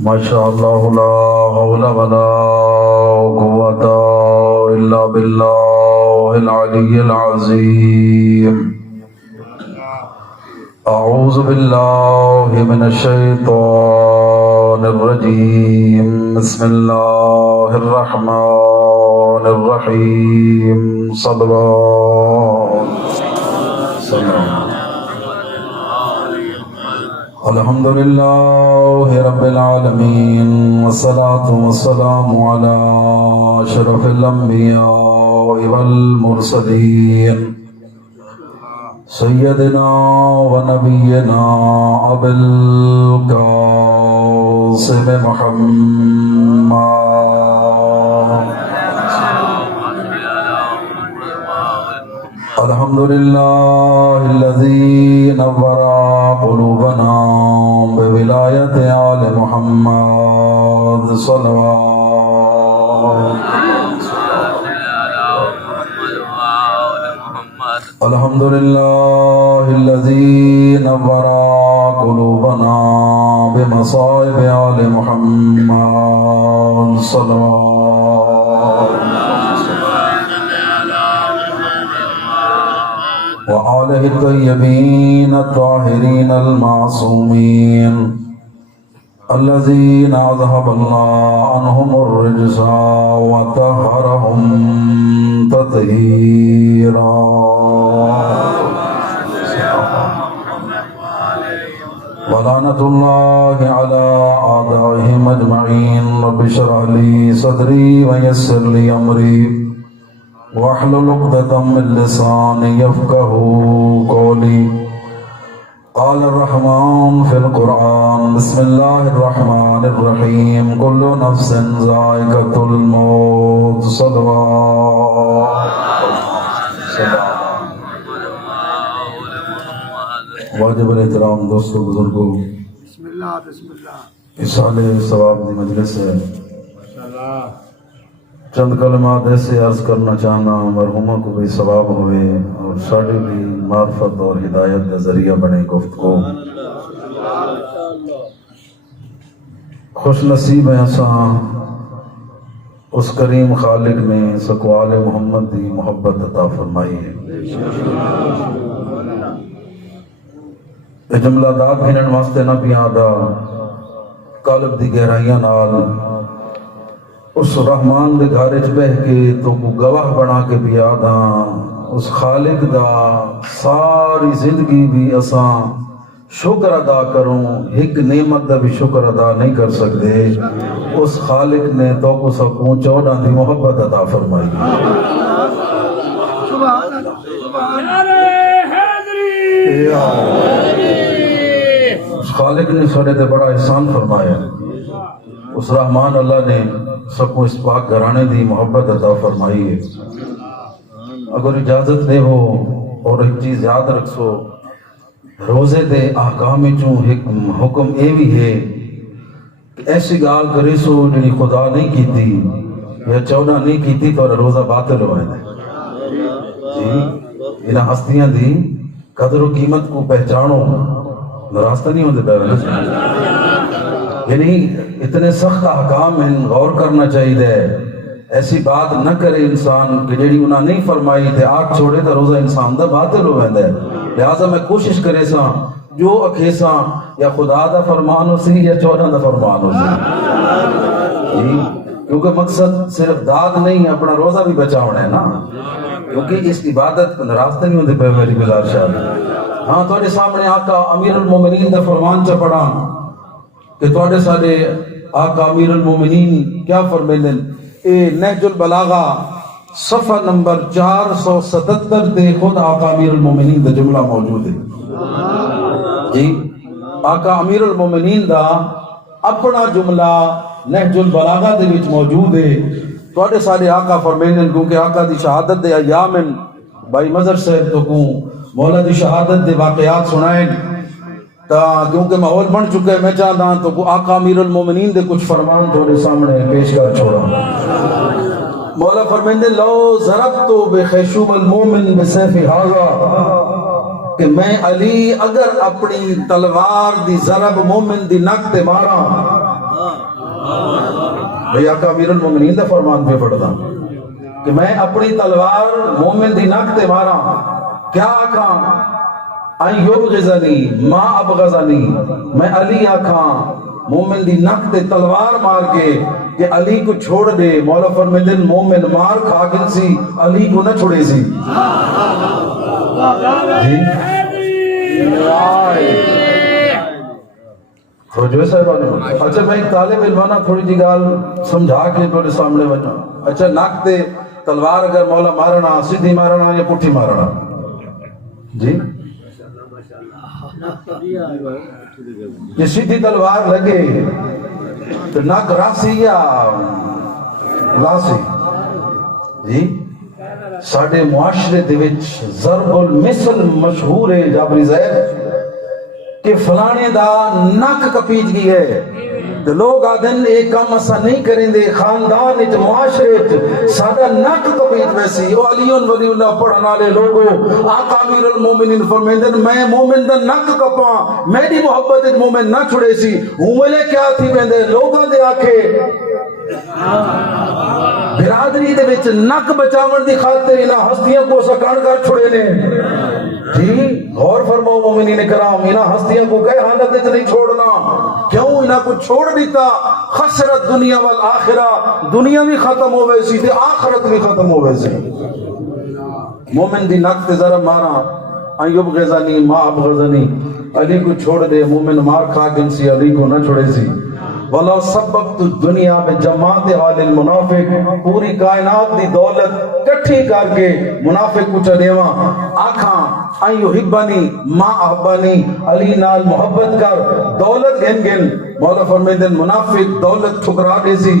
ماشاء اللہ لا حول ولا قوة الا باللہ العلی العظیم اعوذ باللہ من الشیطان الرجیم بسم اللہ الرحمن الرحیم صلی اللہ الحمدللہ رب العالمین والصلاة والسلام علی اشرف الانبیاء والمرسلین سیدنا و نبینا ابی القاسم محمد الحمدللہ الذی نور قلوبنا بولایت آل محمد صلوات الحمدللہ الذی نور قلوبنا بمصائب آل محمد صلوات وآلہ الطیبین الطاہرین المعصومین الذین اذہب اللہ عنہم الرجس وطہرہم تطہیرا ولعنۃ اللہ علی اعدائہم اجمعین رب اشرح لی صدری ویسر لی امری واحلل عقدۃ من لسانی یفقہوا قولی قال الرحمن فی القرآن بسم اللہ الرحمن الرحیم کل نفس ذائقۃ الموت صلوات واجب الاحترام دوستو بزرگو بسم اللہ اصال ثواب دی مجلس ہے چند کلمات ایسے عرض کرنا چاہنا مرحومہ کو بھی ثواب ہوئے اور ساڑھی بھی معرفت اور ہدایت کا ذریعہ بنے گفتگو خوش نصیب ہے اساں اس کریم خالق نے سکوال محمد دی محبت عطا فرمائی ہے یہ جملہ داد بھینن واسطے نہ بھی آدھا قلب دی گہرائیاں نال اس رحمان دے گھارج بہ کے تو کو گواہ بنا کے بھی آدھا اس خالق دا ساری زندگی بھی اساں شکر ادا کروں ایک نعمت دا بھی شکر ادا نہیں کر سکتے اس خالق نے تو کو سکوں 14 دی محبت عطا فرمائی اس خالق نے سارے دے بڑا احسان فرمایا اس رحمان اللہ نے سب کو اس پاک گھرانے دی محبت عطا فرمائی ہے اگر اجازت دے ہو اور ایک چیز یاد رکھ سو روزے دے احکام چوں حکم اے بھی ہے کہ ایسی گال کرے سو جنہی خدا نہیں کیتی یا 14 نہیں کیتی تو روزہ باطل ہوئے دے جی انہاں ہستیاں دی قدر و قیمت کو پہچانو راستہ نہیں ہوتے پہلے یعنی اتنے سخت احکام ہیں غور کرنا چاہیے ایسی بات نہ کرے انسان کہ جیڑی انہاں نہیں فرمائی تھے آگ چھوڑے تو روزہ انسان دا باطل ہو ویندا ہے لہذا میں کوشش کرے سا جو اکھے سا یا خدا دا فرمان ہو سی یا 14 دا فرمان ہو سی کیونکہ مقصد صرف داد نہیں اپنا روزہ بھی بچاؤنا ہے نا کیونکہ اس عبادت راستہ نہیں ہوتے پہ میری بلال شاہ ہاں تھوڑے سامنے آقا امیر المومنین دا فرمان چا پڑھا کہ توڑے سارے آقا امیر المومنین کیا فرمیدن اے نہج البلاغہ صفحہ نمبر 477 دے خود آقا امیر المومنین دا جملہ موجود ہے جی آقا امیر المومنین دا اپنا جملہ نہج البلاغہ دے وچ موجود ہے توڑے سارے آقا فرمیدن کیونکہ آقا دی شہادت دے ایامن بھائی مظہر صاحب تو کوں مولا دی شہادت دے واقعات سنائیں کیونکہ ماحول بن چکے میں چاہتا ہوں تو آقا امیر المومنین دے کچھ فرمان تھوڑے سامنے پیش کر چھوڑا مولا فرمیندے لو ضربتو بخیشوم المومن بسیف حاضا کہ میں علی اگر اپنی تلوار دی ضرب مومن دی نک تے مارا، بھئی آقا امیر المومنین دا فرمان پہ پڑھدا کہ میں اپنی تلوار مومن دی نک تے مارا، کیا آکھاں ان یبغضنی ما ابغضنی، میں علی آکھاں مومن دی نک تے تلوار مار کے کہ علی کو چھوڑ دے، مولا فرمیندے مومن مار کھا گن سی علی کو نہ چھوڑے سی. توجہ صاحبانو، اچھا میں ایک طالب علمانہ تھوڑی جی گال سمجھا کے تھوڑے سامنے بچا. اچھا نک تے تلوار اگر مولا مارنا سیدھی مارنا یا پٹھی مارنا؟ جی یہ سیدھی تلوار لگے تو نک راسی یا لاسی؟ جی ساڑھے معاشرے دے وچ ضرب المثل مشہور ہے جابری زید کہ فلانے دا نک کپیج گئی ہے، تو لوگ آدھن ایک کام اسا نہیں کریں دے، خاندان اچ معاشرے اچ سادہ نک کپیج ویسی. او علیون ولی اللہ پڑھنا لے لوگو، آقا امیر المومنین فرمیندن میں مومن دا نک کپاں، میری محبت اچ مومن نہ چھڑے سی. ہوں ملے کیا تھی بیندے لوگوں دے آکھے برادری دے وچ نک بچاون دی خاطر انہاں ہستیاں کو سکان کر چھڑے نے. جی غور فرماؤ مومنین کرام، انہاں ہستیاں کو کہے حالت وچ نہیں چھوڑنا. کیوں انہاں کو چھوڑ دیتا؟ خسرت دنیا والآخرہ، دنیا بھی ختم ہوئے سی تے آخرت بھی ختم ہوئے سی. مومن دی نک تے ضرب مارا ان یبغضنی ما ابغضنی، علی کو چھوڑ دے مومن مار کھا گن سی علی کو نہ چھوڑے سی. وَلَوْ سَبَّبْتُ الدُّنْيَا بِجَمَاعَتِهَا لِلْمُنَافِقِ، پوری کائنات دی دولت کٹھی کر کے منافق کو چڑھیواں. آکھاں ان یحبنی ما احبنی، علی نال محبت کر دولت گن گن. مولا فرمیندن منافق دولت ٹھکرا دے سی،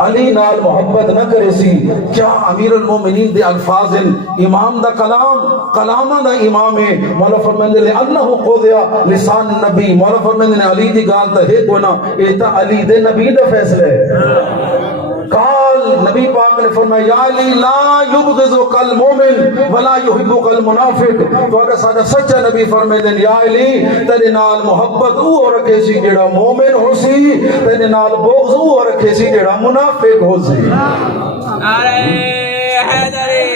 علی نال محبت نہ کرے سی. کیا امیر المومنین دے الفاظ امام دا کلام کلامہ دا امام ہے. مولا فرمیندے لِأَنَّهُ قُضِيَ لسان نبی، مولا فرمیندے علی دی گال تا ہے کونا، یہ تا علی دے نبی دا فیصلہ ہے. قال نبی پاک نے فرمایا یا علی لا یبغضک المومن ولا یحبک المنافق. تو اگر ساڈا سچا نبی فرمیندے یا علی تیرے نال محبت او رکھے سی جیڑا مومن ہو سی، تیرے نال بغض او رکھے سی جیڑا منافق ہو سی. نعرہ حیدری.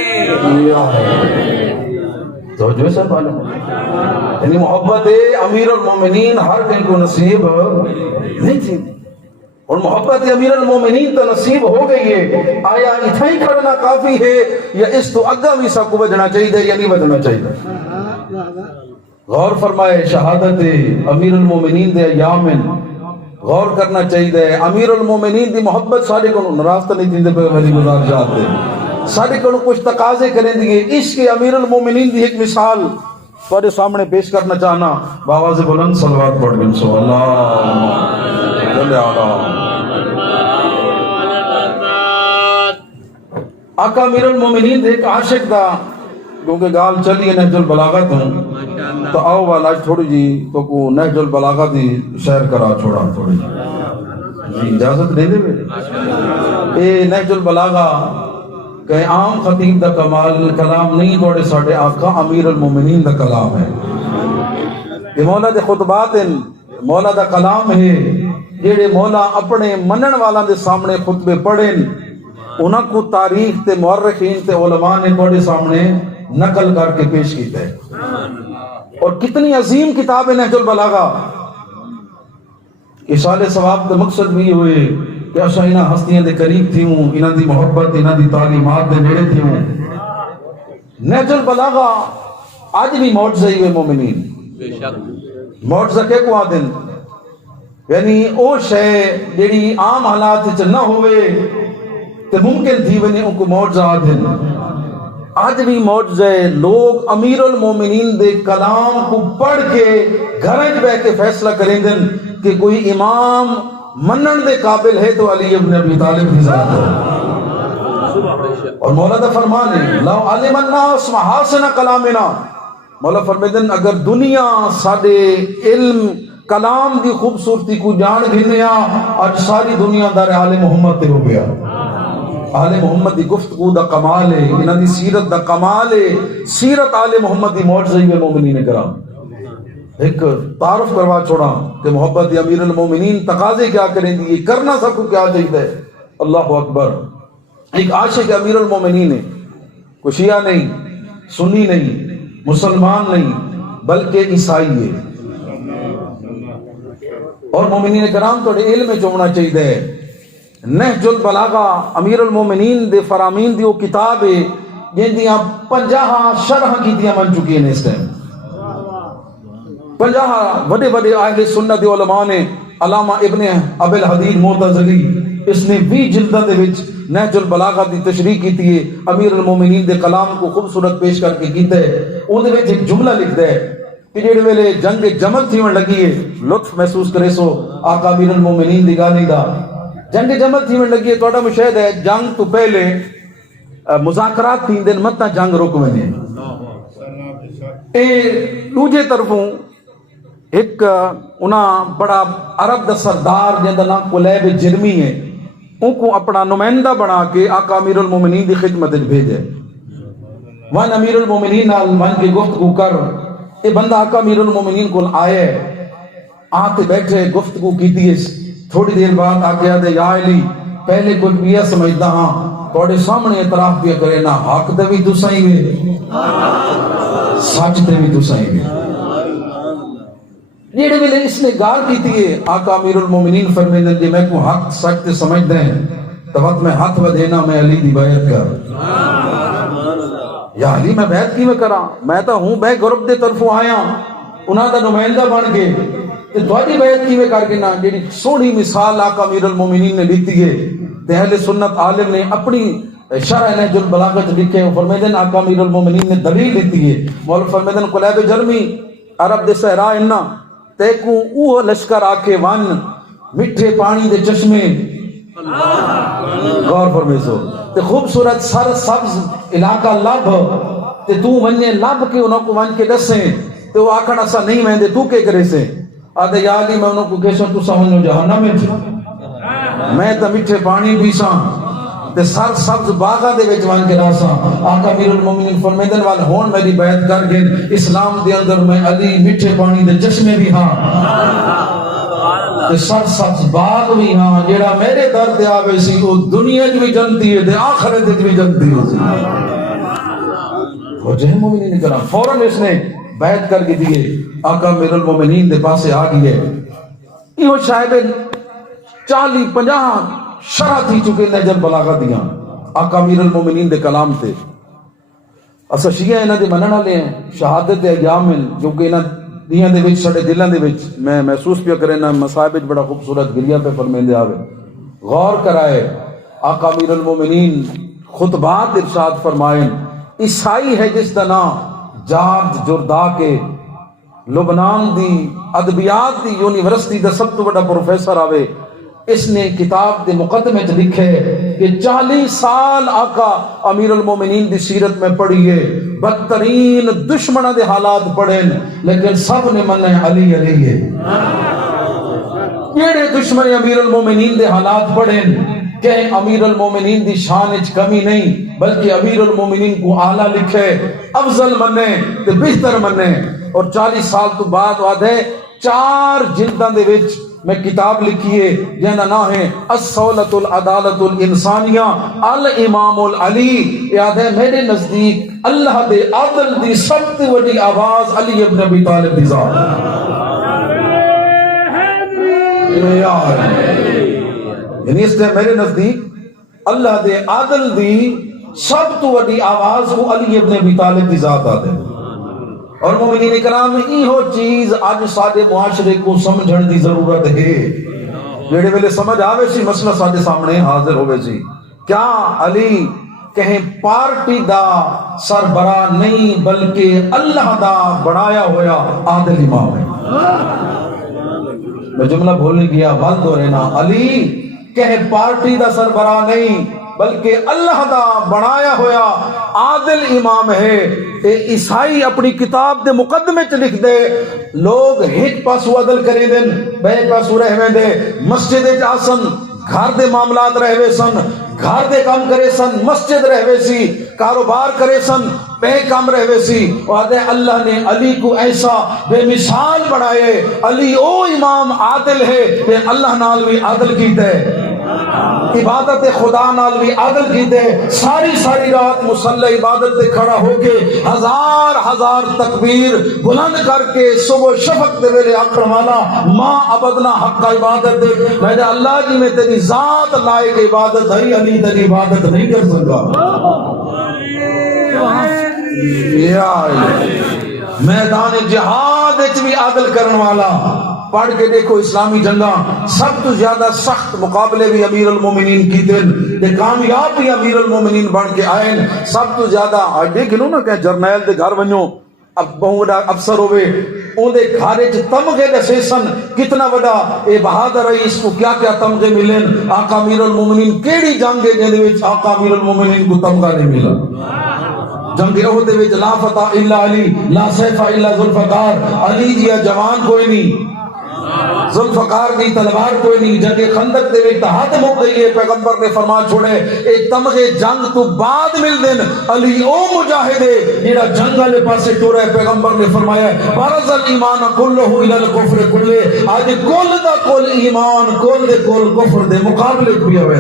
تو جو سب یعنی محبت امیر المومنین ہر کہیں کو نصیب نہیں تھی، اور محبت امیر المومنین تو نصیب ہو گئی ہے. آیا اتنا ہی کھڑنا کافی ہے یا اس تو اگا بھی سا کو بجنا چاہیے یا نہیں بجنا چاہیے؟ غور فرمائے شہادت امیر المومنین دے ایام غور کرنا چاہیے. امیر المومنین دی محبت سارے کو نراستہ نہیں دیندے پہ ولی گزار جاتے، سارے کو کچھ تقاضے کریں دیئے. عشق امیر المومنین دی ایک مثال تھوڑے سامنے پیش کرنا چاہنا. باواز بلند صلوات پڑھ گن سو اللہ آقا امیر المومنین ایک عاشق تھا، کیونکہ گال چلی ہے نہج البلاغت ہوں تو آؤ والا تھوڑی جی تو کو نہج البلاغت ہی شہر کرا چھوڑا تھوڑی جی اجازت دے دے اے نہج البلاغہ کہ عام خطیب دا کمال کلام نہیں، توڑے ساڑھے آقا امیر المومنین دا کلام ہے. یہ مولا دے خطبات مولا دا کلام ہے جیڑے مولا اپنے منن والا دے سامنے خطبے پڑھیں، انہاں کو تاریخ تے مورخین تے علماء نے توڑے سامنے نقل کر کے پیش کیتا ہے. اور کتنی عظیم کتاب ہے نہج البلاغہ. اشارے ثواب تے مقصد بھی ہوئے کہ اشا انہاں ہستیاں دے قریب تھی ہوں، انہاں دی محبت انہاں دی تعلیمات دے نیڑے تھی ہوں. نہج البلاغہ آج بھی معجزہ ہی ہوئے مومنین. معجزہ کے کو آدن یعنی او شے جیڑی عام حالات وچ نہ ہوئے تے ممکن تھی ونی ان کو معجزہ آدن. آج بھی معجزہ لوگ امیر المومنین دے کلام کو پڑھ کے گھرج بہ کے فیصلہ کریں دن کہ کوئی امام منن دے قابل ہے تو علی ابن ابی طالب کی ذات ہے. اور مولا دا فرمان ہے لو علم الناس محاسن کلامنا، مولا فرمیدن اگر دنیا ساڑے علم کلام دی خوبصورتی کو جان گھنیا آج ساری دنیا دار عالم محمد تے ہو گیا. آل محمد دی گفتگو دا کمال ہے، انہاں دی سیرت دا کمال ہے، سیرت آل محمد دی معجزہ ہے مومنین کرام۔ ایک تعارف کروا چھوڑا کہ محبت دی امیر المومنین تقاضے کیا کریں دی، یہ کرنا سب کو کیا چاہیے ہے۔ اللہ اکبر۔ ایک عاشق امیر المومنین ہے، کوئی شیعہ نہیں، سنی نہیں، مسلمان نہیں، بلکہ عیسائی ہے۔ اور مومنین کرام توڑے علم چومنا چاہیے ہے۔ نہج البلاغہ امیر المومنین دے فرامین دی وہ کتاب ہے جن دیاں 50 شرح کیتیاں بن چکی ہیں اس ٹائم۔ 50 بڑے بڑے اہل سنت علماء نے، علامہ ابن ابی الحدید معتزلی اس نے 20 جلدوں دے وچ نہج البلاغہ دی تشریح کیتی ہے، امیر المومنین دے کلام کو خوبصورت پیش کر کے کیتا ہے۔ اون دے وچ ایک جملہ لکھدا ہے کہ جڑے ویلے جنگ جمل تھیون لگی ہے، لطف محسوس کرے سو آقا امیر المومنین دی گالی دا، جنگ جمل تھیون لگی ہے، توڑا مشاہد ہے جنگ تو پہلے مذاکرات 3 دن مت جنگ روک ونے۔ اے دوجے طرفوں ایک انہاں بڑا عرب دا سردار جن دا نام قلیب جرمی ہے، ان کو اپنا نمائندہ بنا کے آقا امیر المومنین دی خدمت بھیجے۔ وان امیر المومنین نال من کے گفتگو کر، یہ بندہ آقا امیر المومنین کو آئے، آتے بیٹھے گفتگو کیتی ہے۔ تھوڑی دیر بعد آگے آدھے یا علی پہلے کچھ بھی یہ سمجھدا ہاں توڑے سامنے اعتراف بھی کرے نا، حق دے بھی تو صحیح ہے، سچ دے بھی تو صحیح ہے۔ جیڑے ویلے اس نے گال کیتی ہے، آقا امیر المومنین فرمیندے جے میں کو حق سچ تے سمجھ دیں تو وقت میں ہاتھ ودینا میں علی دی بیعت کر۔ یا علی میں بیعت کی میں کرا، میں تا ہوں بے گروپ دے طرفوں آیا انہاں دا نمائندہ بن کے، تے تواڈی بیعت کی میں کر کے نا۔ جیڑی سونی مثال آقا امیر المومنین نے لیتی ہے تے اہل سنت عالم نے اپنی شرح نہج البلاغہ لکھے، فرمیندے آقا امیر المومنین نے دلیل لیتی ہے۔ مولا فرمیندے قلیب جرمی عرب دے صحرا انہاں تے کو اوہ لشکر آکے ون مٹھے پانی دے چشمے، غور فرمیسو تے خوبصورت سر سبز علاقہ لب تے تو ونجے لب کے انہوں کو ون کے دسیں تے وہ آکھن اسا نہیں ویندے تو کے کرے سے آدھے یا علی میں انہوں کو کہسوں تو سمجھو جہنم میں تا مٹھے پانی پیساں تے سر سبز باغا دے وچ ون کے راساں۔ آقا امیر المومنین فرمیدن وال ہون میری بیعت کر گئے، اسلام دے اندر میں علی مٹھے پانی دے چشمے بھی ہاں تے سر سبز باغ بھی ہاں، جیڑا میرے در تے آوے سی وہ دنیا بھی جنتی ہے تے آخرت بھی جنتی ہے۔ وجہ مومنین کرام فوراً اس نے بیعت کر کے دیئے، آقا امیر المومنین دے پاسے آ گئے۔ یہ شاید 40-50 شرح تھی چکے نہج البلاغہ دیاں آقا امیر المومنین دے کلام تے۔ اسا شیعہ انہاں دے منن والے ہیں، شہادت ایام جو کہ انہاں دیاں دے وچ ساڈے دلاں دے وچ میں محسوس پیا کرے نا مصائب وچ بڑا خوبصورت گریہ پہ فرمیندے آوے۔ غور کرائے آقا امیر المومنین خطبات ارشاد فرمائیں، عیسائی ہے جس دا نام جارج جردہ کے لبنان دی ادبیات دی یونیورسٹی دا سب تو بڑا پروفیسر آوے، اس نے کتاب دے مقدمے چ لکھے کہ 40 سال آقا امیر المومنین دی سیرت میں پڑھیے، بدترین دشمنہ دے حالات پڑھیں لیکن سب نے منع علی علی ہے۔ یہ دشمن امیر المومنین دے حالات پڑھیں کہ امیر المومنین دی شان اچ کمی نہیں بلکہ امیر المومنین کو اعلیٰ لکھے، افضل مننے تے بہتر مننے۔ اور 40 سال تو بعد وعد ہے 4 جلداں دے وچ میں کتاب لکھیے جہاں نام ہے الصولۃ العدالۃ الانسانیہ الامام العلی۔ یاد ہے میرے نزدیک اللہ دے عدل دی سب سے بڑی آواز علی ابن ابی طالب دی ذات یعنی اس نے میرے نزدیک اللہ دے عدل دی سب تو بڑی آواز کو علی ابن ابی طالب دی ذات آتے ہیں۔ اور مومنین کرام ایہو چیز آج سارے معاشرے کو سمجھن دی ضرورت ہے۔ جیڑے ویلے سمجھ آوے سی مسئلہ سارے سامنے حاضر ہوئے سی، کیا علی کہیں پارٹی دا سربراہ نہیں بلکہ اللہ دا بڑھایا ہویا عادل امام ہے۔ میں جملہ بھولنے گیا بند ہو رہنا، علی کہیں پارٹی دا سربراہ نہیں بلکہ اللہ دا بنایا ہویا عادل امام ہے۔ عیسائی اپنی کتاب دے مقدمے چ لکھ دے لوگ ایک پاسو عدل کرے دن بے پاسو رہویں دے، مسجد آسن گھر دے معاملات رہوے سن، گھر دے کام کرے سن، مسجد رہوے سی، کاروبار کرے سن، بے کام رہوے سی، اور اللہ نے علی کو ایسا بے مثال بڑھائے، علی او امام عادل ہے کہ اللہ نال بھی عادل کیتے، عبادت خدا نال بھی عادل کیتے، ساری رات مصلی عبادت تے کھڑا ہو کے ہزار تکبیر بلند کر کے صبح شفق دے ویلے آکھن والا ما عبدنا حق عبادت دے، میں اللہ جی میں تیری ذات لائق عبادت ہے، علی تیری عبادت نہیں کر سکتا۔ میدان جہاد وچ بھی عادل کرن والا، پڑھ کے دیکھو اسلامی جنگاں سب تو زیادہ سخت مقابلے بھی امیر المومنین کیتے تے کامیاب بھی امیر المومنین بن کے آئے، سب تو زیادہ دیکھ لو نا کہ جرنیل دے گھر ونجو اب بہت بڑا افسر ہوئے اون دے گھر وچ تمغے دسے سن، کتنا بڑا اے بہادر رئیس کو کیا کیا تمغے ملن، آقا امیر المومنین کیڑی جنگ ہے جے وچ آقا امیر المومنین کو تمغہ نہیں ملا؟ جنگ احد وچ لا فتح الا علی، لا سیف الا ذوالفقار، علی جیا جوان کوئی نہیں، ذوالفقار کی تلوار کوئی نہیں۔ جنگ خندق دے وچ تہاد مک گئی ہے، پیغمبر نے فرما چھوڑے ایک تمغے جنگ تو بعد مل دین، علی او مجاہد ہے جڑا جنگ والے پاسے ٹورا ہے، پیغمبر نے فرمایا برز الایمان کلہ الی الکفر کلہ، اج کل دا کل ایمان کل دے کل کفر دے مقابلے کوئی ہوے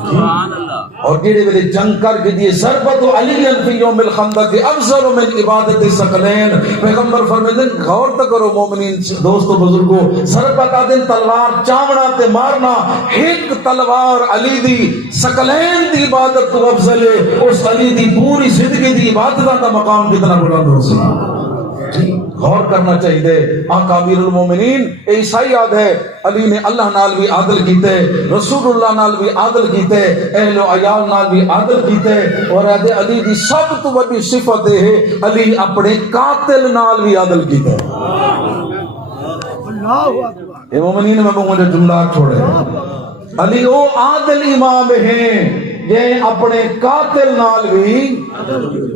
سبحان اللہ۔ اور جڑے ویلے جنگ کر کے دیے ضربت علی فی یوم الخندق افضل من عبادت الثقلین، پیغمبر فرماتے ہیں غور تو کرو مومنین دوستو بزرگو، ضربت آدن تلوار چاونا تے مارنا، ایک تلوار علی دی ثقلین دی عبادت تو افضل ہے، اس علی دی پوری زندگی دی عبادت دا مقام کتنا بلند ہو سکتا۔ غور کرنا چاہیے، آقا امیر المومنین عیسائی یاد ہے علی نے اللہ نال بھی عادل کیتے، رسول اللہ نال بھی عادل کیتے، اہل و عیال نال بھی عادل کیتے، اور علی دی سب تو بڑی صفت ہے علی اپنے قاتل نال بھی عادل کیتے۔ اے مومنین میں مجھے جملہ چھوڑے، علی او عادل امام ہیں یہ اپنے قاتل نال بھی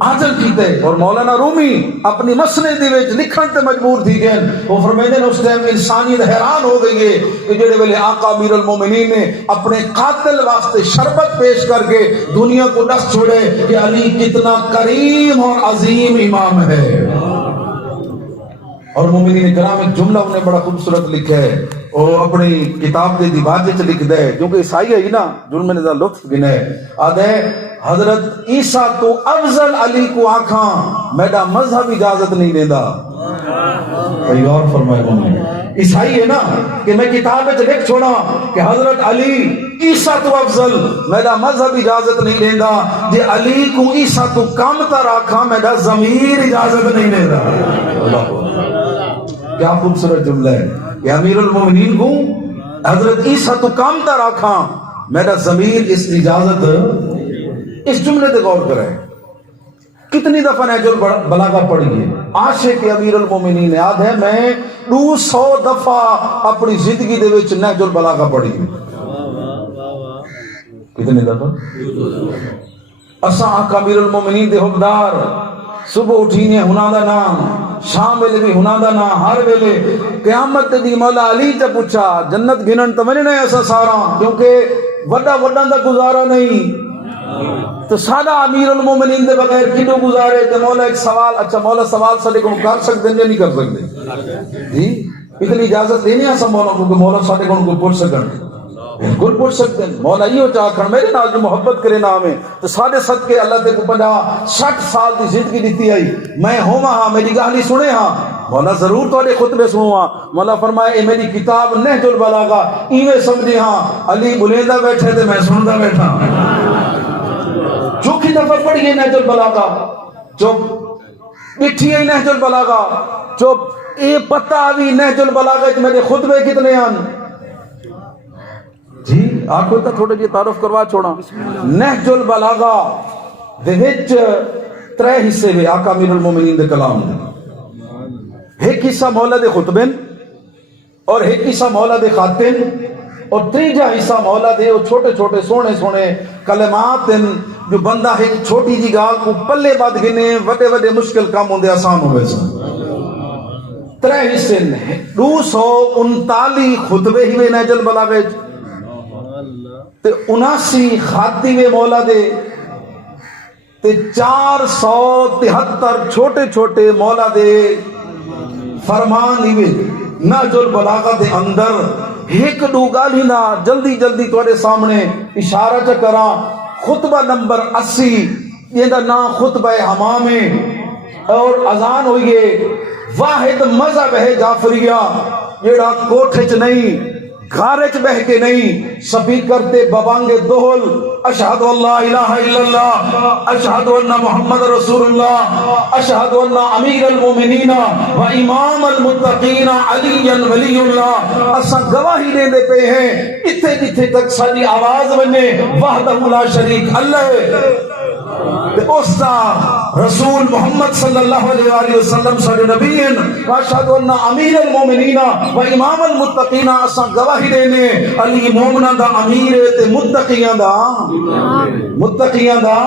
عادل کیتے۔ اور مولانا رومی اپنی مسند دے وچ لکھن تے مجبور تھی گئے، وہ فرماتے ہیں اس ٹائم انسانیت حیران ہو گئی ہے کہ جڑے ویلے آقا امیر المومنین نے اپنے قاتل واسطے شربت پیش کر کے دنیا کو دس چھوڑے کہ علی کتنا کریم اور عظیم امام ہے۔ اور مومنین کرام ایک جملہ انہیں بڑا خوبصورت لکھا ہے، وہ اپنی کتاب دے دیواج وچ لکھ دے، کیونکہ عیسائی ہے نا جن میں نے لطف گنے آدھے حضرت عیسیٰ تو افضل علی کو آنکھاں میرا مذہب اجازت نہیں دیتا۔ کوئی اور فرمائے مومن عیسائی ہے نا کہ میں کتاب وچ لکھ چھوڑا کہ حضرت علی عیسیٰ تو افضل، میرا مذہب اجازت نہیں دیتا، جے علی کو عیسیٰ تو کم تر آنکھاں میرا ضمیر اجازت نہیں دیتا۔ اللہ کیا خوبصورت جملہ ہے کہ امیر المومنین کو حضرت عیسیٰ تو کام تر آکھاں میرا ضمیر اس اجازت، اس جملے تے غور کریں، کتنی دفعہ نہج البلاغہ پڑھی ہے، عاشق امیر المومنین یاد ہے میں 200 دفعہ اپنی زندگی دے وچ نہج البلاغہ پڑھی ہے۔ کتنی دفعہ؟ اساں آقا امیر المومنین دے حقدار، صبح اٹھینے ہنا دا نام، شام ویلے بھی ہنا دا نام، ہر ویلے قیامت دی مولا علی تے پوچھا جنت گنن تو میں نہیں ایسا سارا، کیونکہ وڈا وڈا دا گزارا نہیں تو سادہ امیر المومنین دے بغیر کیوں گزارے؟ تو مولا ایک سوال، اچھا مولا سوال سارے کو کر سکتے ہیں یا نہیں کر سکتے؟ جی اتنی اجازت دینی ہے سب مولا کو کہ مولا سارے کو پوچھ سکتے؟ بالکل پوچھ سکتے ہیں۔ مولا یہ چاہ کر میرے نال جو محبت کرے نام ہے تو ساڑھے صدقے اللہ تے کو 50-60 سال دی زندگی دیتی آئی، میں ہوں ہاں میری گالی سنے ہاں، مولا ضرور تو خطبے سنوں ہاں۔ مولا فرمائے اے میری کتاب نہج البلاغہ ایویں سمجھے ہاں علی بلیندہ بیٹھے تھے میں سندا بیٹھا، چوکھی دفعہ پڑھیے نہج البلاغہ چپ، بیٹھی ہے نہج البلاغہ چپ، اے پتہ بھی نہج البلاغہ میرے خطبے کتنے ہیں جی آپ کو تھوڑے جی تعارف کروا چھوڑا۔ نہج البلاغہ دے وچ 3 حصے ہوئے آقا امیر المومنین دے کلام دے، ایک حصہ مولا دے خطبے اور ایک حصہ مولا دے خاتن اور تیجا حصہ مولا دے وہ چھوٹے چھوٹے سونے سونے کلمات جو بندہ ایک چھوٹی جی گال کو پلے بد گنے وڈے وڈے مشکل کام ہوندے آسان ہوئے سن۔ 3 حصے 239 خطبے ہی نہج البلاغہ، تے 79 خاتمے مولا دے تے 473 چھوٹے چھوٹے مولا دے فرمان ہی نہج البلاغہ دے اندر ایک دو گالی نہ جلدی جلدی تھوڑے سامنے اشارہ چ کراں. خطبہ نمبر 80 یہ دا نام خطبہ حمام ہے اور اذان ہوئی ہے. واحد مذہب ہے جعفریہ جیڑا کوٹھے چ نہیں گھارے چ بہ کے نہیں سپیکر تے ببانگے دوہل اشہد اللہ الہ الا اللہ اشہد ان محمد رسول اللہ اشہد ان امیر المومنین و امام المتقین علی ولی اللہ اساں گواہی دے پہ ہیں اتھے جتھے تک ساری آواز بنے وحدہ لا شریک اللہ اس دا رسول محمد صلی اللہ علیہ وآلہ وسلم صلی نبی واشہد ان امیر المومنین و امام المتقین اساں گواہی دینے علی مومنہ دا امیر تے متقیان دا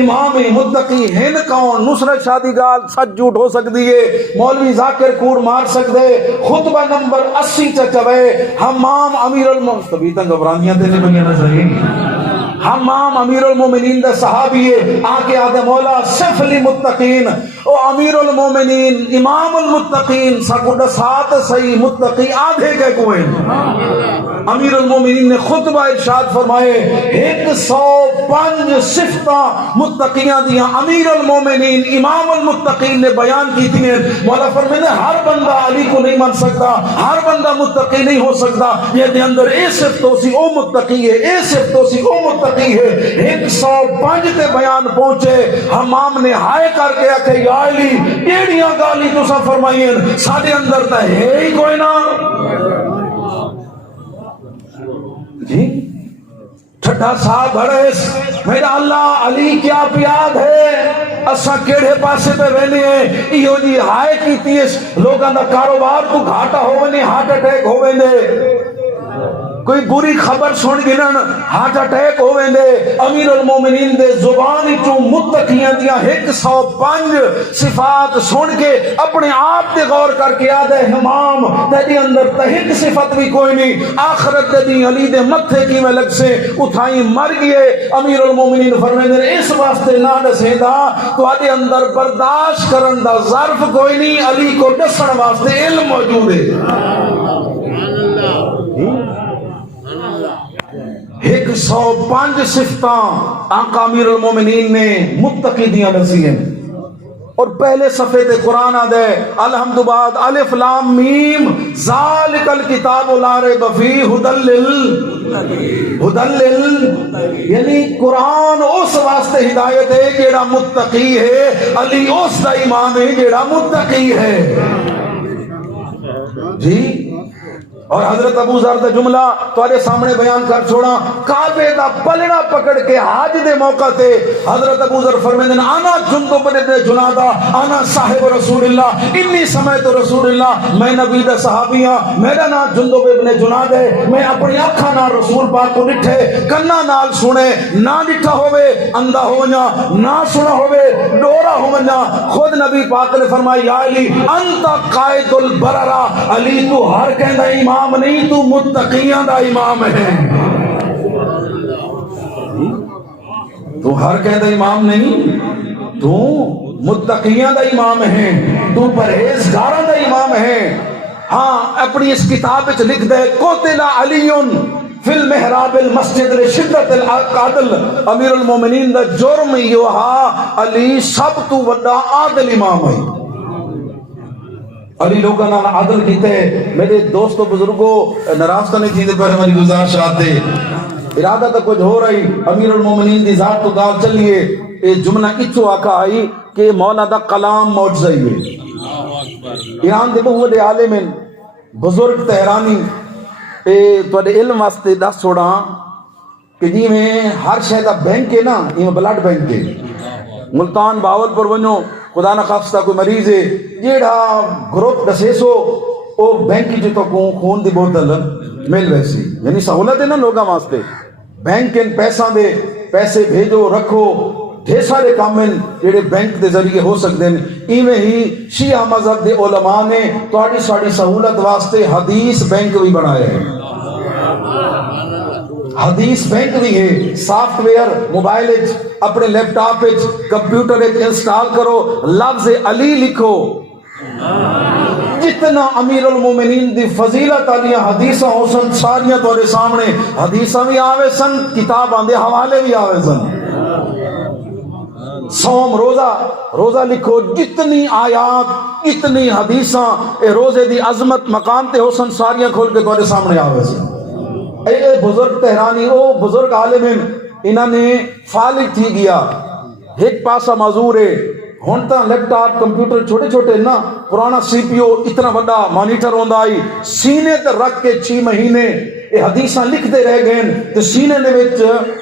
امام متقی ہیں کون. نصرت شادی گال سچ جھوٹ ہو سکتی ہے مولوی ذاکر کوڑ مار سکتے. خطبہ نمبر 80 چچوے حمام امیر المومنین تبھی تک گھبرانیاں تے نہیں بنیاں نظر حمام امیر المومنین دا صحابی ہے آکے آدھے مولا صف لی متقین او امیر المومنین امام المتقین ساکوڑا سات صحیح متقی آدھے کے کوئے. امیر المومنین نے خطبہ ارشاد فرمائے 105 صفتہ متقیاں دیا امیر المومنین امام المتقین نے بیان کی تھی. مولا فرمائے ہر بندہ علی کو نہیں مان سکتا ہر بندہ متقی نہیں ہو سکتا یہ دے اندر اے صفتوں سی او متقی ہے اے صفتوں سی او متقی ہے. 105 تے بیان پہنچے. حمام نے ہائے کر کے آکھے یا علی ایڑیاں گالی تو سا فرمائیں ساڑھے اندر تا ہے ہی کوئی نہ جی ٹھٹا صاحب بڑھیس میرا اللہ علی کیا پیاد ہے اساں کیڑے پاسے پہ ویلے ہیں ایو جی ہائے کیتی اس لوگاں دا کاروبار تو گھاٹا ہونے ہارٹ اٹیک ہونے کوئی بری خبر سن گنن ہارٹ اٹیک ہوئے دے. امیر المومنین دے زبانی چوں متقیاں دیاں 105 صفات سن کے اپنے آپ تے غور کر کے آدھے امام تیری اندر تہک صفت بھی کوئی نہیں آخرت دی علی دے متھے کی میں لگ سے اٹھائی مر گئے. امیر المومنین فرمائے دے اس واسطے نہ دسے دا تو آدھے اندر برداشت کرن دا ظرف کوئی نہیں علی کو دسن واسطے علم موجود ہے. 105 صفتاں آقا امیر المومنین نے متقی دیاں نسی ہیں اور پہلے صفحے تے قرآن آدھے الحمد بعد الف لام میم ذالک الکتاب لا ریب فیہ ہدی یعنی قرآن اس واسطے ہدایت ہے جیڑا متقی ہے علی اس دا امام ہے جیڑا متقی ہے جی. اور حضرت ابو ذر دا جملہ تمہارے سامنے بیان کر چھوڑا کعبے دا پلڑا پکڑ کے حاج دے موقع تے حضرت ابو ذر فرمائے دن انا جندب بن جنادہ انا صاحب رسول اللہ انی سمیت رسول اللہ میں نبی دا صحابیاں میرا نام جندب بن جنادہ ہے میں اپنی آنکھاں نال رسول پاک کو ڈٹھے کنا نال سنے نہ ڈٹھا ہوئے اندھا ہونا نہ سنا ہوئے ڈورا ہونا. خود نبی پاک نے فرمایا یا علی انت قائد البررہ علی تو ہر کہندہ امام نہیں تو متقیان دا امام ہے. تو ہر کہندہ امام نہیں تو متقیان دا امام ہے تو پرہیزگاراں دا امام ہے. ہاں اپنی اس کتاب وچ لکھ دے قتل علی فی المحراب المسجد لشدت العدل. امیر المومنین دا جرم یہ ہا علی سب تو بڑا عادل امام ہے. علی لوگاں نال عدل کیتے. میرے دوستو بزرگوں ناراض تو نہیں تھی پر ہماری گزارش آتے ارادہ تو کچھ ہو رہی امیر المومنین دی ذات تو گال چلیے اے جملہ اچھو آقا آئی کہ مولا دا کلام معجزہ ہے. ایران دے بہت عالم بزرگ تہرانی تو علم واسطے دس چھوڑا کہ جی میں ہر شے دا بینک ہے نا یہ بلڈ بینک ہے. ملتان باولپور ونجو خدا نہ خاصہ کوئی مریض ہے جیڑا گروپ دسے سو او بینک جو تو خون دی بوتل مل ویسی یعنی سہولت ہے نا لوگاں واسطے. بینک ان پیسہ دے پیسے بھیجو رکھو ڈھیر سارے کام ہیں جڑے بینک دے ذریعے ہو سکتے ہیں. ایویں ہی شیعہ مذہب دے علماء نے تہاڈی ساری سہولت واسطے حدیث بینک بھی بنائے ہیں. حدیث بینک بھی ہے، سافٹ ویئر موبائل اپنے لیپ ٹاپ کمپیوٹر انسٹال کرو، لفظ علی لکھو، جتنا امیر المومنین دی فضیلت والی حدیثاں ہو سن ساریاں تھوڑے سامنے، حدیثاں بھی آوے سن، کتاب آندے حوالے بھی آوے سن، سوم روزہ لکھو، جتنی آیات اتنی حدیثاں اے روزے دی عظمت مقام تے ہو سن ساریاں کھول کے تھوڑے سامنے آوے سن۔ اے بزرگ تہرانی، او بزرگ عالمین، انہوں نے فالج تھی گیا، ایک پاسا معذور ہے، ہون تا لیپ ٹاپ کمپیوٹر چھوٹے چھوٹے نا، پرانا سی پی او اتنا بڑا مانیٹر ہوندا آئی، سینے تے رکھ کے 6 مہینے یہ حدیثاں لکھتے رہ گئے تے سینے دے وچ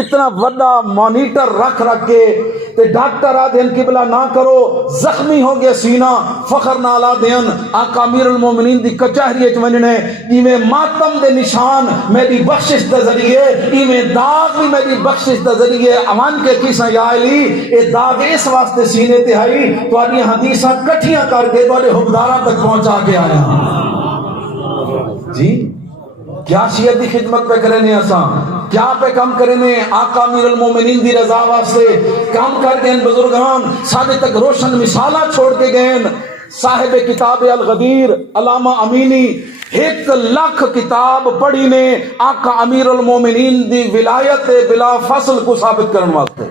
اتنا بڑا مانیٹر رکھ کے تے ڈاکٹر آ دین قبلہ نہ کرو، زخمی ہو گیا سینہ، فخر نال آ دین آقا امیر المومنین دی کچہری وچ ونجنے، ایویں ماتم دے نشان میری بخشش دے ذریعے، ایویں داغ بھی میری بخشش دے ذریعے امان کے کیسا یا علی، اے داغ اس واسطے سینے تے آئی تواڈی حدیثاں کٹھیاں کر کے تواڈے حکمداراں تک پہنچا کے آیا۔ جی کیا شیعت دی خدمت پہ کرنے اساں، کیا پہ کم کرنے آقا امیر المومنین دی رضا واسطے کام کر گئے بزرگان، سادے تک روشن مثالہ چھوڑ کے گئے۔ صاحب کتاب الغدیر علامہ امینی 1,00,000 کتاب پڑھی نے آقا امیر المومنین دی ولایت بلا فصل کو ثابت کرنے واسطے۔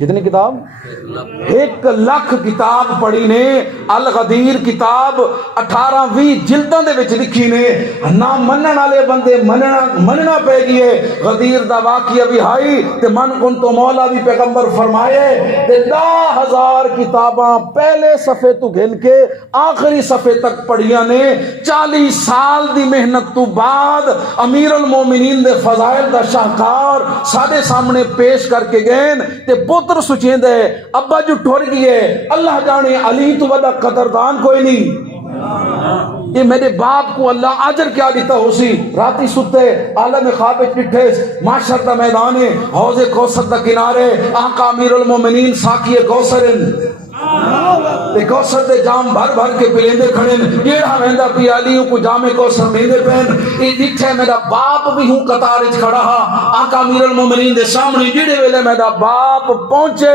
کتنی کتاب؟ 1,00,000 کتاب پڑھی نے، الغدیر کتاب 18-20 جلداں دے وچ لکھی نے، نہ منن والے بندے مننا پہ گئے۔ غدیر دا واقعہ بھی ہائی تے من کن تو مولا بھی پیغمبر فرمائے تے 10,000 کتاباں پہلے صفحے تو گھن کے آخری صفحے تک پڑھیاں نے۔ 40 سال دی محنت تو بعد امیر المومنین دے فضائل دا شاہکار سادے سامنے پیش کر کے گئے تے پتر سچین دے ابا جو ٹھور گئے، اللہ جانے علی تو بڑا قدردان کوئی نہیں، یہ میرے باپ کو اللہ اجر کیا دیتا ہو سی، راتی ستے عالم خواب پٹھے معاشر دا میدان حوض کوثر دا کنارے آقا امیر المومنین ساقی کوثرن تے کوثر دے جام بھر بھر کے پلیندے کھڑے کیڑا ویندا پی علیوں کو جام کوثر دیندے پین، اے ڈٹھے میرا باپ بھی ہوں قطار وچ کھڑا ہا آقا امیر المومنین دے سامنے، جڑے ویلے میرا باپ پہنچے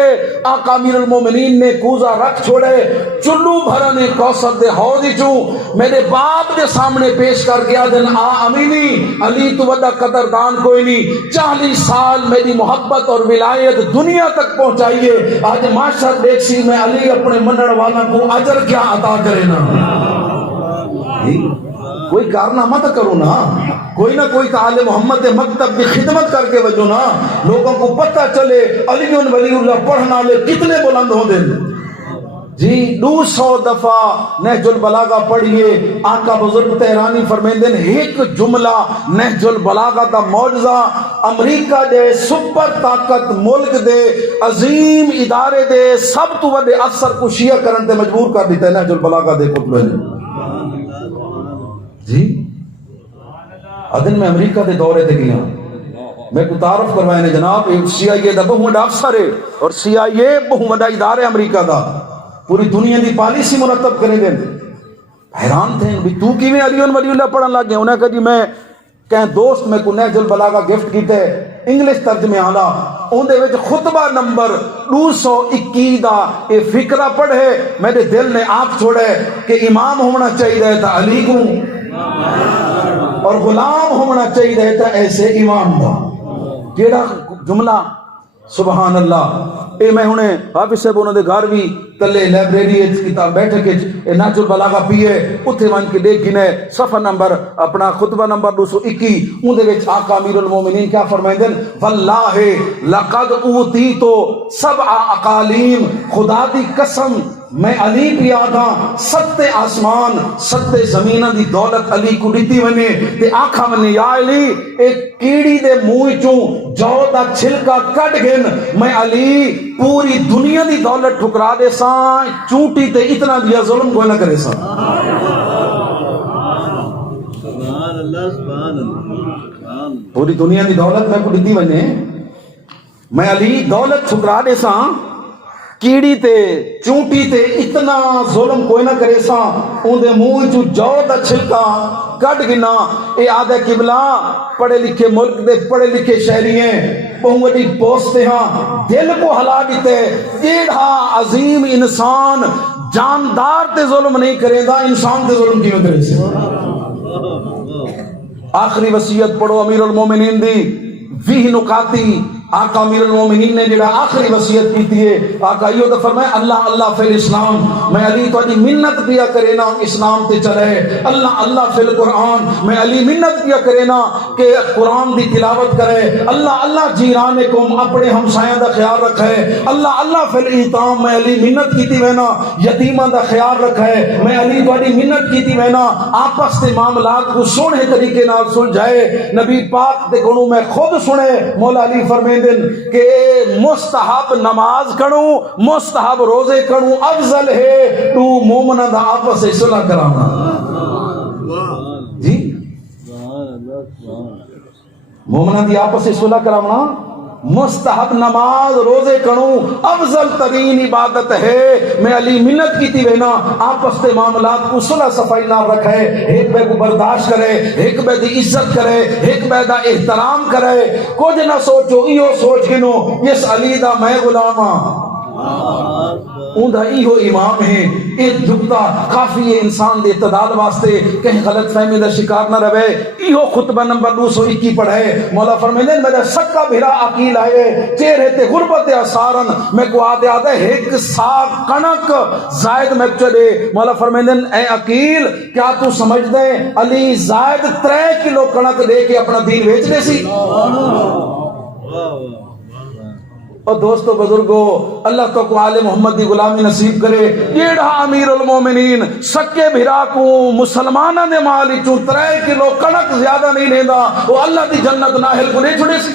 آقا امیر المومنین نے کوزہ رکھ چھوڑے، چلو بھرنے کوثر دے حوض وچوں میرے باپ دے سامنے پیش کر گیا دن آ امینی علی تو بڑا قدردان کوئی نہیں، 40 سال میری محبت اور ولایت دنیا تک پہنچائیے، آج معاشر دیکھ سی میں علی اپنے منن والا کو اجر کیا عطا کرے نا۔ کوئی کارنامہ تو کرو نا، کوئی نہ کوئی تعالی محمد دے مکتب کی خدمت کر کے وجو نا، لوگوں کو پتہ چلے علی ولی اللہ پڑھنا لے کتنے بلند ہو دیں۔ جی 200 دفعہ نہج البلاغہ پڑھیے، آقا بزرگ تہرانی فرمیندے ایک جملہ نہج البلاغہ دا معجزہ امریکہ دے سپر طاقت ملک دے عظیم ادارے دے سب تو بڑے افسر کو شیعہ کرن تے مجبور کر دیتا ہے نہج البلاغہ دے کتلے نے۔ جی ادن میں امریکہ دے دورے دے گیا، میں کو تعارف کروائے نے جناب سی آئی اے دا بہت بڑا افسر ہے، اور سی آئی اے بہت بڑا ادارے امریکہ دا، پوری دنیا دی پالیسی مرتب کرے دیں۔ حیران تھے بھی تو کیویں علی ولی اللہ پڑھن لگ گئے؟ انہیں کہا جی میں کہیں دوست میں کو نہج البلاغہ گفٹ کیتے انگلش ترجمے آلا، ان دے وچ خطبہ نمبر 221 دا اے فکرہ پڑھے میرے دل نے آپ چھوڑے کہ امام ہونا چاہیے تھا علی کو اور غلام ہونا چاہیے تھا ایسے امام دا۔ کیڑا جملہ سبحان اللہ۔ اے میں ہنے حافظ صاحب انہوں دے گھر بھی تلے لائبریری کتاب بیٹھے کے نہج البلاغہ پیے اتھے ون کے دیکھ گنے صفحہ نمبر اپنا خطبہ نمبر 221 ان دے وچ آقا امیر المومنین کیا فرمائیں دن واللہ لقد اوتیت 7 اقالیم، خدا دی قسم میں علی پی آدھا 7 آسمان 7 زمینہ دی دولت علی کو دیتی ونے تے آنکھا ونے یا علی ایک کیڑی دے منہ چوں جو دا چھلکا کٹ گن میں علی پوری دنیا دی دولت ٹھکرا دے ساں، چونٹی تے اتنا دیا ظلم کوئی نہ کرے ساں۔ پوری دنیا دی دولت میں کو دیتی ونے میں علی دولت ٹھکرا دے ساں، کیڑی تے چونٹی تے اتنا ظلم کوئی نہ کرے سا اون دے منہ چوں جو دا چھلکا کٹ گنا اے آدھے قبلہ پڑھے لکھے ملک دے پڑھے لکھے شہری ہیں بہوٹی پوستے ہاں دل کو ہلا دیتے جیڑا عظیم انسان جاندار تے ظلم نہیں کرے دا انسان تے ظلم کیوں کرے سے آخری وصیت پڑھو امیر المومنین دی 20 نکاتی آقا امیر المومنین نے جڑا آخری وصیت کی تھی آقا یہ تو فرمائے اللہ اللہ فی الاسلام میں علی تو علی منت کیا کرے نا اسلام تے چلے اللہ اللہ فی القرآن میں علی منت کیا کرے نا کہ قرآن دی تلاوت کرے اللہ اللہ جیرانکم اپنے ہمسایاں دا خیال رکھے اللہ اللہ فی الایتام میں علی منت کی تھی وینا یتیماں دا خیال رکھے میں علی تو علی منت کی تھی وینا آپس تے معاملات کو سونے طریقے نال سلجھائے نبی پاک دے گنوں میں خود سنے مولا علی فرمائیں کہ مستحب نماز کروں مستحب روزے کروں افضل ہے تو مومنہ دا آپس سے صلح کرانا جی مومنہ دی آپس سے صلح کرانا مستحب نماز روزے کروں افضل ترین عبادت ہے میں علی منت کی تھی وینا آپس کے معاملات کو صلح صفائی نہ رکھے ایک بے کو برداشت کرے ایک بے دی عزت کرے ایک بے دا احترام کرے کچھ نہ سوچو ایو سوچ گنو یس علی دا میں غلاماں اوندا ایہو امام ہے ایک جھکتا کافی ہے انسان دے اعتدال واسطے کہیں غلط فہمی دا شکار نہ رہے ایہو خطبہ نمبر 221 پڑھے مولا فرمائے میرا سکا بھرا عقیل آئے چہرے تے غربت آثارن میں کو آدھے آدھے ایک ساگ کنک زائد میں چلے مولا فرمائے اے عقیل کیا تو سمجھ دے علی زائد 3 کلو کنک دے کے اپنا دین بیچ دے سی اور دوستو بزرگو اللہ تو کو آل محمد دی غلامی نصیب کرے جیڑا امیر المومنین سکے بھرا کو مسلمانہ نے مالی چوں 3 کلو کنک زیادہ نہیں لیندہ وہ اللہ دی جنت ناہل کو نہیں چھوڑے سی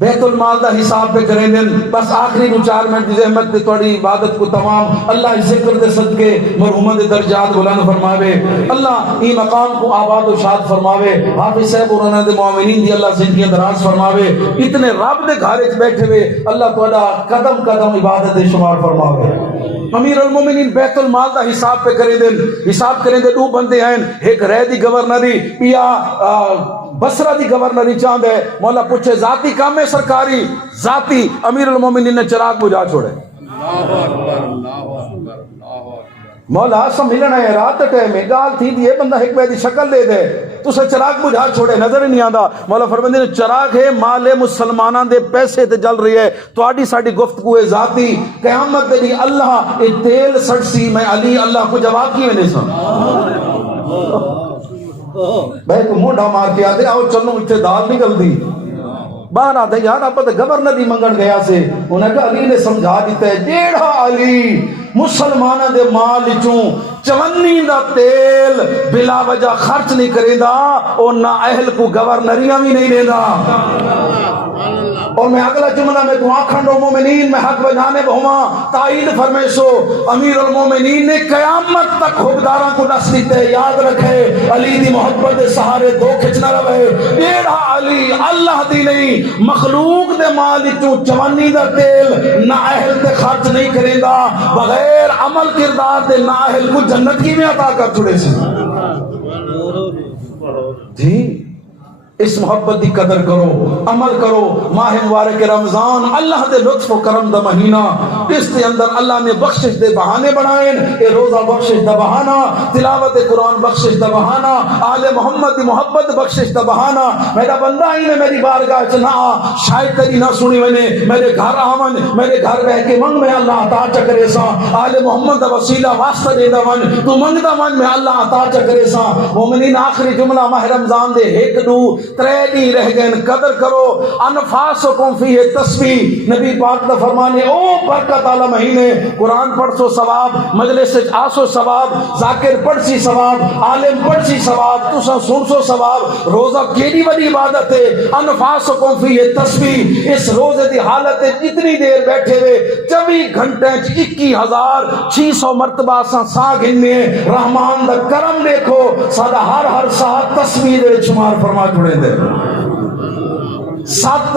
بیت المال دا حساب پہ کریں دن بس آخری 4 منٹ دی زحمت دے توڑی عبادت کو تمام اللہ ذکر دے صدقے مرحومہ دے درجات بلند فرماوے اللہ ای مقام کو آباد و شاد فرماوے حافظ صاحب اور دے مومنین دی اللہ زندگیاں دراز فرماوے اتنے رب دے گھارے بیٹھے ہوئے اللہ تعالیٰ قدم قدم عبادت دے شمار فرماوے امیر المومنین بیت المال دا حساب پہ کریں دن حساب کریں دے 2 بندے ہیں ایک رہ دی گورنری پیا بصرہ دی گورنری چاند ہے مولا پوچھے ذاتی کام ہے سرکاری ذاتی امیر المومنین نے چراغ بجھا چھوڑے مولا سمجھنا ہے رات ٹائم میں گال تھی دیئے بندہ حکمہ دی شکل دے دے تو اسے چراغ بجھا چھوڑے نظر نہیں آدھا مولا فرماندے نے چراغ ہے مال مسلمانہ دے پیسے تے جل رہی ہے تو آڈی ساڑی گفتگو ہے ذاتی قیامت دے دی اللہ اے تیل سڑسی میں علی اللہ کو جواب کی میں نے سن بھائی کو موڈا مار کے آدھے آؤ چلو اتنے دال نکل دی باہر آدھے یار آپ تے گورنر دی منگن گیا سے انہیں کہا علی نے سمجھا دیتا ہے جیڑا علی مسلمانہ دے مال چوں چونی دا تیل بلا وجہ خرچ نہیں کرے دا اور نہ اہل کو گورنریاں بھی نہیں دے دا اور میں اگلا جملہ میں کو آکھنڈ و مومنین میں حق بجانے بہما تائید فرمے سو امیر المومنین نے قیامت تک حقداراں کو نس دیتے یاد رکھے علی دی محبت دے سہارے دو کھچنا رہے ایڑا علی اللہ دی نہیں مخلوق دے مال چوں چونی دا تیل نہ اہل تے خرچ نہیں کرے دا بغیر عمل کردار دے نہ اہل کو جنت کی میں عطا کر چھوڑے سے جی اس محبت دی قدر کرو عمل کرو ماہ مبارک رمضان اللہ دے لطف و کرم دا مہینہ اس دے اندر اللہ نے بخشش دے بہانے بنائیں اے روزہ بخشش دا بہانہ تلاوت قرآن بخشش دا بہانہ آل محمد دی محبت بخشش دا بہانہ میرا بندہ ہی نے میری بارگاہ چنا شاید تیری نہ سنی میں نے میرے گھر آمن میرے گھر بہ کے منگ میں اللہ عطا چکرے سا آل محمد دا وسیلہ واسطہ دے دا من تو منگ دا من میں اللہ عطا چکرے سا مومنین آخری جملہ ماہ رمضان دے ایک دو 3 نہیں رہ گئے قدر کرو انفاسکم فیہ تسبیح نبی پاک دا فرمانے او برکت والا مہینے قرآن پڑھ سو ثواب مجلس آسو ثواب ذاکر پڑھ سی ثواب عالم پڑھ سی ثواب تسا سن سو ثواب روزہ کیڑی بڑی عبادت ہے انفاسکم فیہ تسبیح اس روزے دی حالت اتنی دیر بیٹھے ہوئے 24 گھنٹے 21,600 مرتبہ سا گننے رحمان دا کرم دیکھو سادہ ہر ساتھ تسبیح دے شمار فرما جڑے دے 7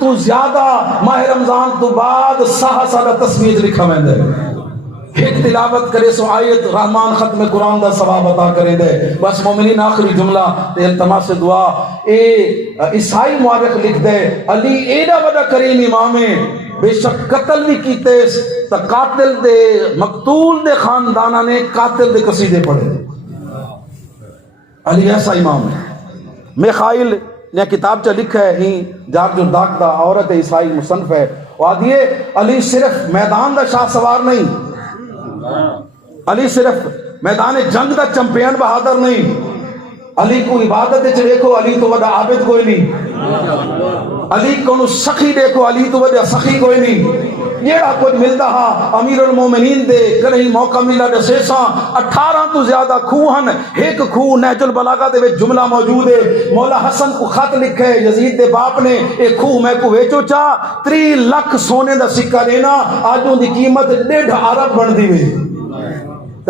تو زیادہ ماہ رمضان تو بعد سارا تصویر لکھا میں دے ایک تلاوت کرے سو آیت رحمان ختم قرآن دا ثواب عطا کرے دے. بس مومنین آخری جملہ تے التماس دعا اے عیسائی مورخ لکھ دے علی ایڈا بڑا کریم امام ہے بے شک قتل بھی کیتے تا قاتل دے مقتول دے خاندانہ نے قاتل دے قصیدے پڑھے. علی ایسا امام ہے. میخائیل نے کتاب چا لکھا ہے ہی جار جو داک دا عورت عیسائی مصنف ہے وہ آدھیے علی صرف میدان دا شاہ سوار نہیں, علی صرف میدان جنگ دا چمپئن بہادر نہیں, علی کو عبادت دیکھو علی تو وڈا عابد کوئی نہیں, علی کو سخی دیکھو علی تو وڈا سخی کوئی نہیں. یہ کچھ ملتا ہا امیر المومنین دے کہیں موقع ملا دے سیساں 18 تو زیادہ کھوہن ایک کھو نہج البلاغہ دے وچ جملہ موجود ہے. مولا حسن کو خط لکھے یزید دے باپ نے ایک کھو میں کو ویچو چاہ 3 لاکھ سونے دا سکہ لینا آجوں دی قیمت 1.5 ارب بن دی ہوئی.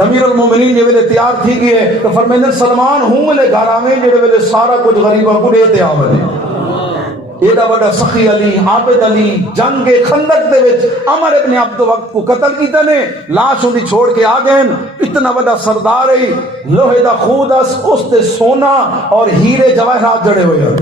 امیر المومنین یہ ویلے تیار تھی گئے تو فرمیندن سلمان ہوں ملے گھر آمین جڑے ویلے سارا کچھ غریبہ کو دیتے آمنے. ایڈا بڑا سخی علی عابد علی جنگ خندق دے وچ عمر ابن عبد وقت کو قتل کیتا نے لاش ہوندی چھوڑ کے آگئن. اتنا بڑا سردار ہے لوہے دا خود اس تے سونا اور ہیرے جواہرات جڑے ہوئے ہیں,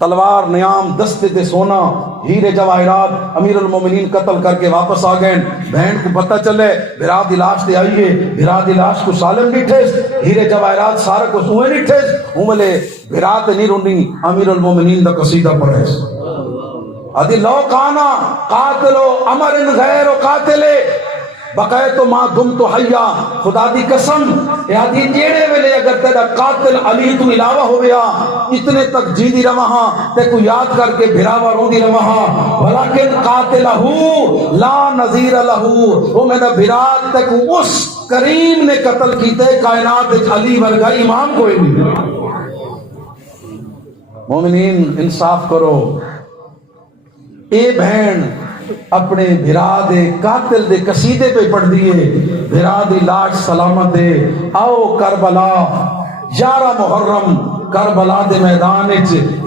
تلوار نیام دستے تے سونا ہیرے جواہرات. امیر المومنین قتل کر کے واپس آ گئے. بہن کو پتہ چلے بھرا دی لاش تے آئیے, بھرا دی لاش کو سالم ڈیٹھیس ہیرے جواہرات سارا کو سوئے ڈیٹھیس ہملے بھرا تے نہیں رونی. امیر المومنین دا قصیدہ پڑھے ادھی لو کانا قاتلو امر غیر قاتلے بقیت ما دم تو حیا. خدا دی قسم یادی جیڑے ویلے اگر تیرا قاتل علی تو علاوہ ہو گیا اتنے تک جی دی رواں تے کو یاد کر کے بھراوا رو دی رواں ولیکن قاتلہو لا نظیر لہو. وہ میرا بھرات تے کو اس کریم نے قتل کیتے کائنات علی ورگا امام کوئی نہیں. مومنین انصاف کرو. اے بہن اپنے بھرا دے قاتل دے قصیدے پہ پڑھ دیئے بھرا دی لاش سلامت دے آؤ کربلا 11 محرم کربلا دے میدان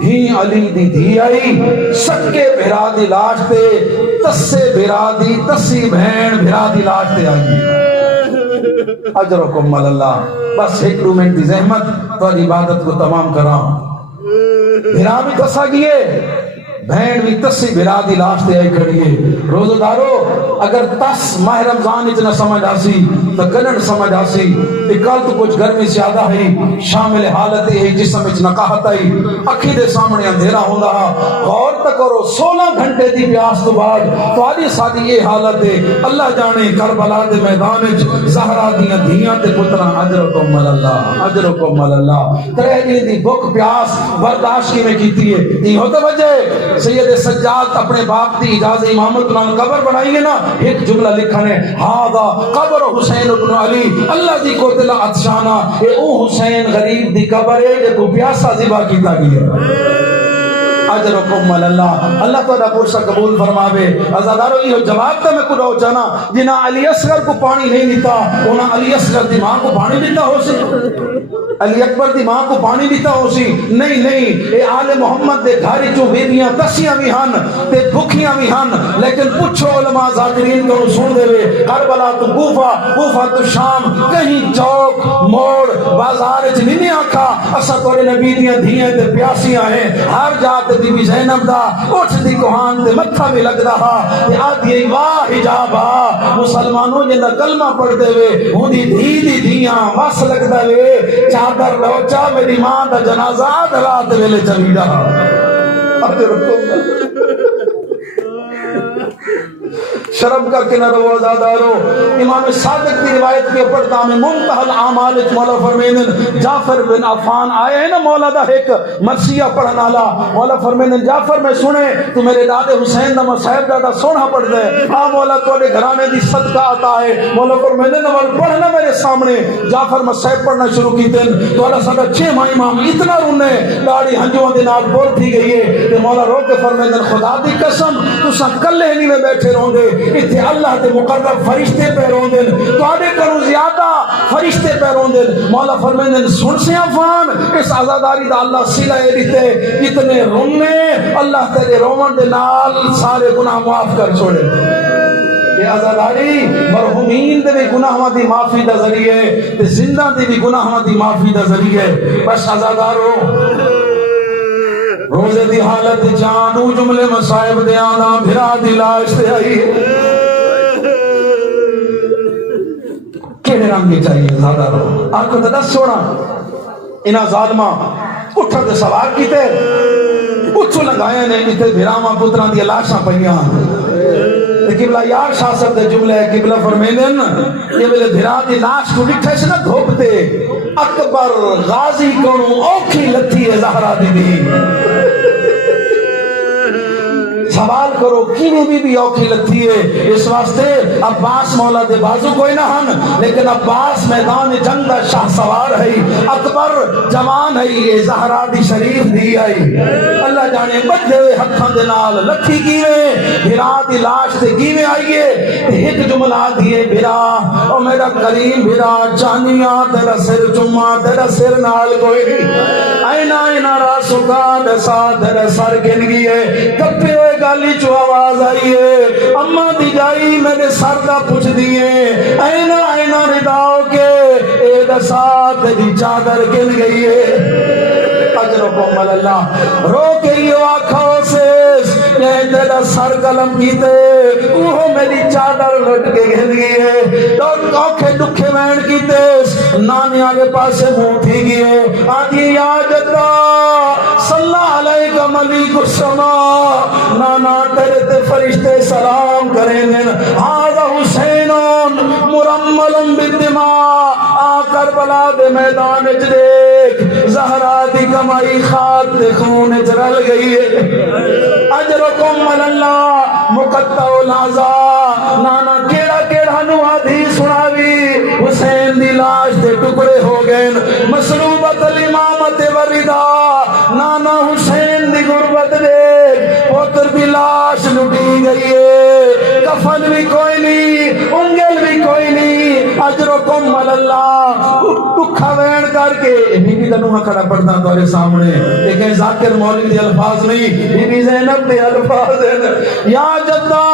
ہی علی دی دھی آئی سکے بھرا دی لاش تے تسے بھرا دی تسی بہن بھرا دی لاش تے آئی. اجرکم اللہ. بس 1 منٹ دی زحمت تو عبادت کو تمام کراں. بھرا بھی تسا گئے بہن بھی تسی بھرا دی لاش تے آئی کھڑیے. روزہ دارو اگر تس ماہ رمضان اتنا سمجھ آسی تو کنن سمجھ آسی کل تو کچھ گرمی زیادہ ہے شامل حالت ہے جسم وچ نقاہت آئی اکھی دے سامنے اندھیرا ہوندا. غور تک کرو 16 گھنٹے دی پیاس تو بعد تہاڈی ساری یہ حالت ہے اللہ جانے کربلا دے میدان وچ زہرا دیاں دھیاں تے پتراں اجرکم اللہ اجرکم اللہ 3 دن دی بھوک پیاس برداشت کیویں کیتی ہے. یہ تو وجہ سید سجاد اپنے باپ دی اجازت امامت نال قبر بنائی ہے نا ایک جملہ لکھا ہے ہاذا قبر حسین ابن علی اللہ دی کو دل عطشانہ اے او حسین غریب دی قبر ہے جو پیاسا ذبح کیتا گیا. اجرکم اللہ. اللہ تعالیٰ پرسا قبول فرماوے. عزادارو یہ جواب تا میں کو رو جانا جنہ علی اصغر کو پانی نہیں دیتا انہاں علی اصغر دی ماں کو پانی دیتا ہو سی, علی اکبر دی ماں کو پانی دیتا ہو سی. نہیں اے آل محمد دے گھاری جو بیبیاں تسیاں بھی ہن تے بھکیاں بھی ہن لیکن پوچھو علماء ذاکرین کو سن دے وے کربلا تو کوفہ تو شام کہیں چوک موڑ بازار وچ نہیں آکھا اسا تورے نبی دیاں دھیاں تے پیاسیاں ہیں. ہر جا تے بی بی زینب دا اٹھ دی کوہان تے متھا بھی لگدا ہا تے آدھی واہ حجابا مسلمانوں جندا کلمہ پڑھ دے وے ہوندی دھی دی دھیاں وس لگدا وے چادر لوچا میری ماں دا جنازہ رات ویلے چلی دا. شرم کر کے نہ رو عزادارو. امام صادق کی روایت کے پڑھتا میں منتہا الاعمال مولا فرمیندن جعفر بن عفان آئے ہیں نا مولا دا ایک مرثیہ پڑھنا لا مولا فرمیندن جعفر میں سنے تو میرے دادے حسین دا صاحب دادا سونا پڑھ دے ہاں مولا توڑے گھرانے دی صدقہ آتا ہے. مولا فرمیندن اول پڑھنا میرے سامنے جعفر میں صاحب پڑھنا شروع کی دن تو اللہ سادہ 6 ماہ امام اتنا رونے داڑی ہنجوان دے نال بور تھی گئی ہے کہ مولا رو کے فرمیندن خدا دی قسم تو سا کلے نہیں میں بیٹھے رہوں گے اتنے اللہ دے مقرب فرشتے پہ روندے تواڈے کروں زیادہ فرشتے پہ روندے مولا فرمیندے سن سے افان اس عزاداری دا اللہ سلا دیتے اتنے رونے اللہ تیرے رومن دے نال سارے گناہ معاف کر چھوڑے یہ عزاداری مرحومین دے بھی گناہاں دی معافی دا ذریعے تے زندہ دے بھی گناہاں دی معافی دا ذریعے بس عزادارو روزے دی حالت جان دو جملے مصائب دے آنا بھرا دی لاش تے آئی کیڑے رنگ کی چاہیے زیادہ رو آپ کو دس چھوڑا انہا ظالمہ اٹھا دے سوار کیتے اچھو لگایا نے اتنے بھراما پتران دی لاشاں پہیاں قبلہ یار شاہ صاحب دے جملے قبلہ فرمیدن یہ میرے بھرا دی لاش کو لکھے سے نہ دھوپتے اکبر غازی کنو اوکھی لتھی ہے زہرا دی دی سوال کرو کینی بھی اوکھی لتھی ہے اس واسطے عباس مولا دے بازو کوئی نہ ہن لیکن عباس میدان جنگ دا شاہ سوار ہے اکبر جوان ہے یہ زہرا دی شریف دی آئی اللہ جانے بدھے ہوئے ہتھاں دے نال لکھی کیویں بھرا دی لاش تے کیویں آئیے ایک جملہ دیے بھرا او میرا کریم بھرا چانیاں تیرا سر چما تیرا سر نال کوئی اینا اینا راسو کا دسا تیرا سر گن گئے کپے ہوئے گالی چو آواز آئیے اماں دی جائی میرے سر دا پوچھ دیئے اینا اینا رداؤ کے اے دسا تیری چادر گن گئی ہے اجرکم اللہ رو کے یہ آنکھوں سے یہ تیرا سر قلم کیتے وہ میری چادر لٹ کے گھن گئی ہے تو آنکھیں دکھے وین کیتے نانی آگے پاسے منہ تھی گئے آدھی یا جدہ صلی اللہ علیہ ملیک السماء نانا تیرے تے فرشتے سلام کریں گے حاضر حسینون مرملن بالدماء آ کربلا دے میدان دیکھ زہرا دی کمائی خات دے خون چرل گئی ہے اجرکم من اللہ مقطع العزا نانا کیڑا کیڑا نو حدیث سناوی حسین دی لاش دے ٹکڑے ہو گئے مسلوبت الامامت وردا نانا حسین دی غربت دے پوتر دی لاش لٹی گئی ہے کفن بھی کوئی نہیں انگل بھی کوئی نہیں اجرکم من اللہ دکھا وین کر کے بی بی تنوہا کھڑا پڑھتا تورے سامنے لیکن ذاکر مولوی دے الفاظ نہیں بی بی زینب دے الفاظ ہیں یا جدہ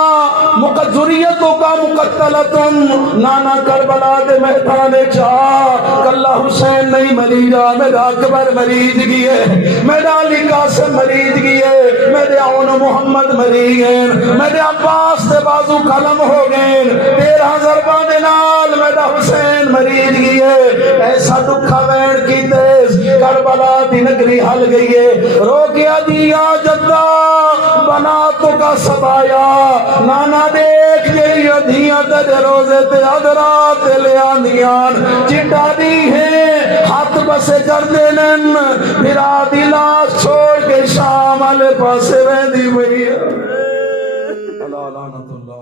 ذریتوں کا مقتلتن نانا کربلا دے میدان چاہ کلہ حسین نہیں مری جا میرا اکبر مریض گئے میرا علی قاسم مریض گئے میرے عون محمد مری گئے میرے عباس دے بازو قلم ہو گئے 13 ضربان نال میرا حسین مریض گئے ایسا دکھا وین کی تیز کربلا دی نگری حل گئی ہے رو گیا دیا جدہ بناتوں کا سبایا نانا دیکھ یہ ادھیاں تجھے روزے تے ادرات لے آندیان چٹا دی ہے ہاتھ بسے کر دینن میرا دلاس چھوڑ کے شام والے پاسے ویندی ہوئی اللہ لعنت اللہ